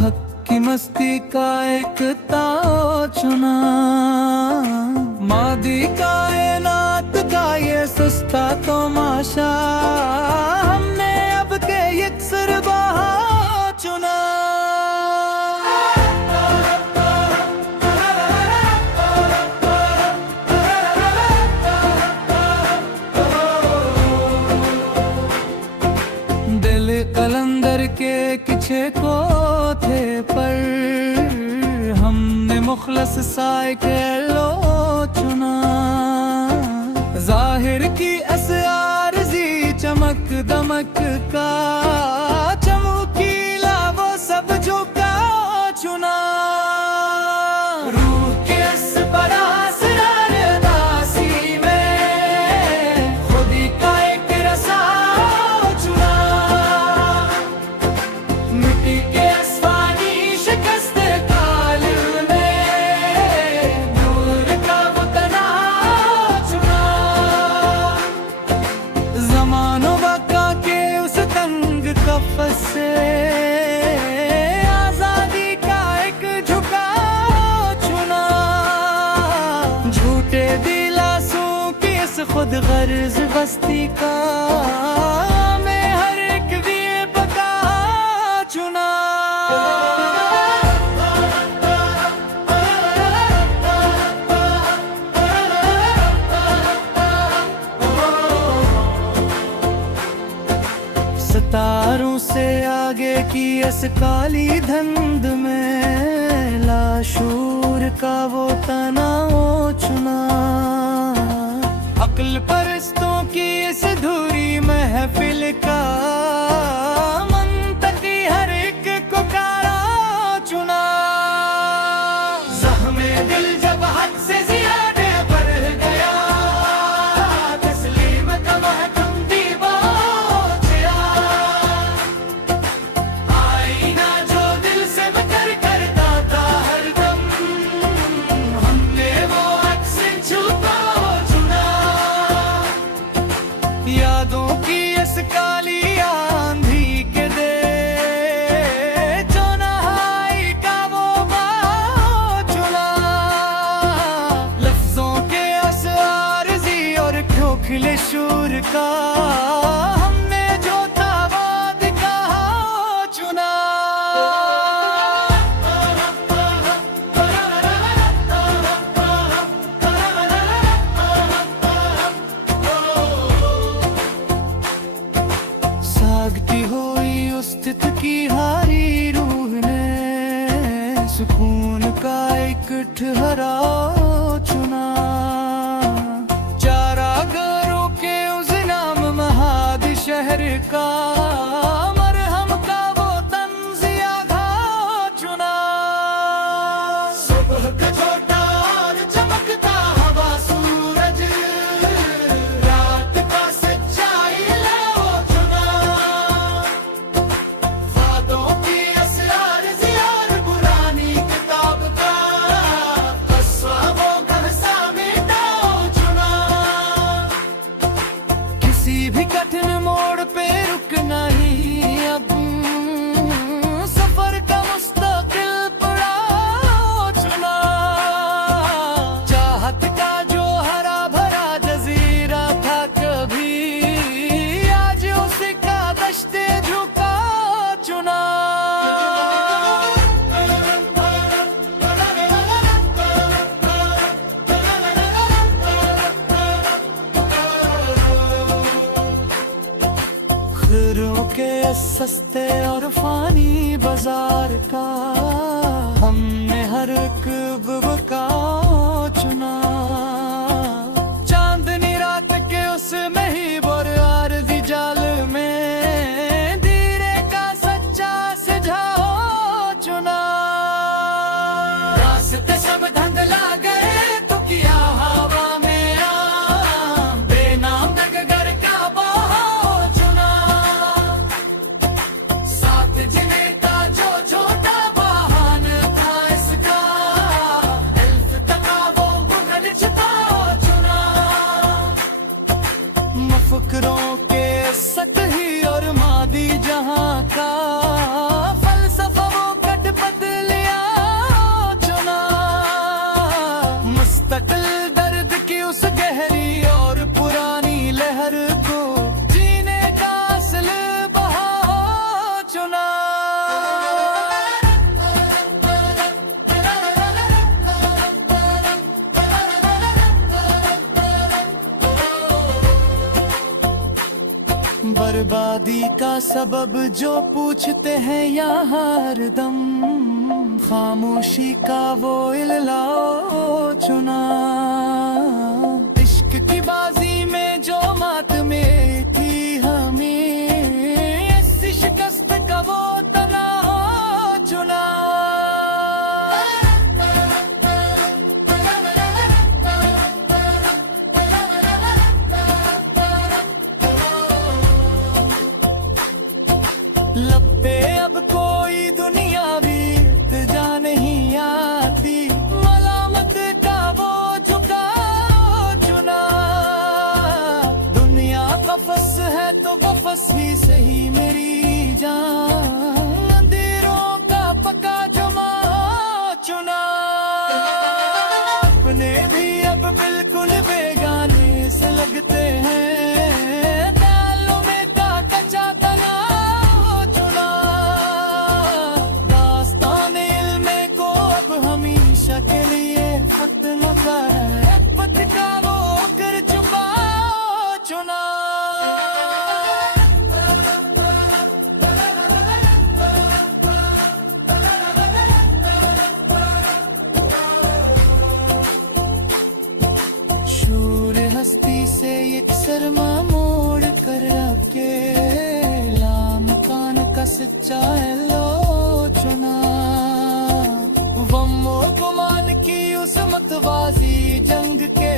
हक की मस्ती का एक ताओ चुना। मादी कायनात का ये सुस्ता तमाशा हमने अब के यकसर बहा चुना। दिल कलंदर के किछे को थे पर हमने मुखलस साए के लो चुना। जाहिर की असआरजी चमक दमक का चमकीला वो सब झुका चुना। रूह के दासी में खुदी का एक रसा चुना। मिट्टी के असफानी शिकस्त काल में नूर का वो तना चुना। ज़मानो बका के उस तंग कफ़स से आज़ादी का एक झुकाव चुना। झूठे दिलासों की इस खुद गर्ज बस्ती का मैं हर एक भी पका चुना। सितारों से आगे की इस काली धंध में लाशूर का वो तनाव चुना। अक्ल परस्तों की इस धुरी महफिल का मंतकी हर एक को कारा चुना। ज़ख्मे दिल जब हद से ज़्यादा बढ़ गया तस्लीम का महकम दीवार आईना जो दिल से मकर करता था हरदम हमने वो अक्स छुपा चुना। यादों की इस काली आंधी के दे जो नहाई का वो बाव चुना। लफ्जों के असआरजी और खोखले शूर का हमने जो था वो दिखा चुना। सागती हुई उस स्थित की हारी रूह ने सुकून का एक ठहराव चुना। चारागारों के उस नाम महाद शहर का मरहम का वो तंजिया घाव चुना। सुबह का छोटा और चमकता हवा सूरज रात का सच्चाई लो चुना। वादों की असरार ज़ियार पुरानी किताब का कस्वा वो घसा मिटाओ चुना। किसी भी कठिन मोड़ पे रुकना ही अब सफर का मुस्तकिल पड़ाव चुना। चाहत का जो हरा भरा जजीरा था कभी आज उसका दश्ते झुका चुना। खैरों के सस्ते और फानी बाजार का हमने हर एक बुबका चुना। चांदनी रात के उसमें ही बोर आरज़ी जाल में धीरे का सच्चा सुझाव चुना। रास्ते सब धंधला गए तो किया हवा में आ बेनाम तक घर का बहाव चुना। का सबब जो पूछते हैं यहाँ हरदम, खामोशी का वो इल्लाओ चुना। इश्क की बाजी में जो मात में थी हमें, इस शिकस्त का वो तना चुना। लब पे अब कोई दुनियावी इल्तिजा नहीं आती, मलामत का वो झुकाव चुना। दुनिया कफस है तो कफस ही सही मेरी जान, अंधेरों का पका जुमा चुना। अपने भी अब बिल्कुल बेगाने से लगते हैं, तालों में का कच्चा तना चुना। दास्तान इल्मे को अब हमेशा के लिए खत्म कर, पथ का वो कर चुका चुना। शूर हस्ती से एक शर्मा मोड़ कर आपके लाम कान का सच्चा है लो चुना। वम्मो गुमान की उस मतवाजी जंग के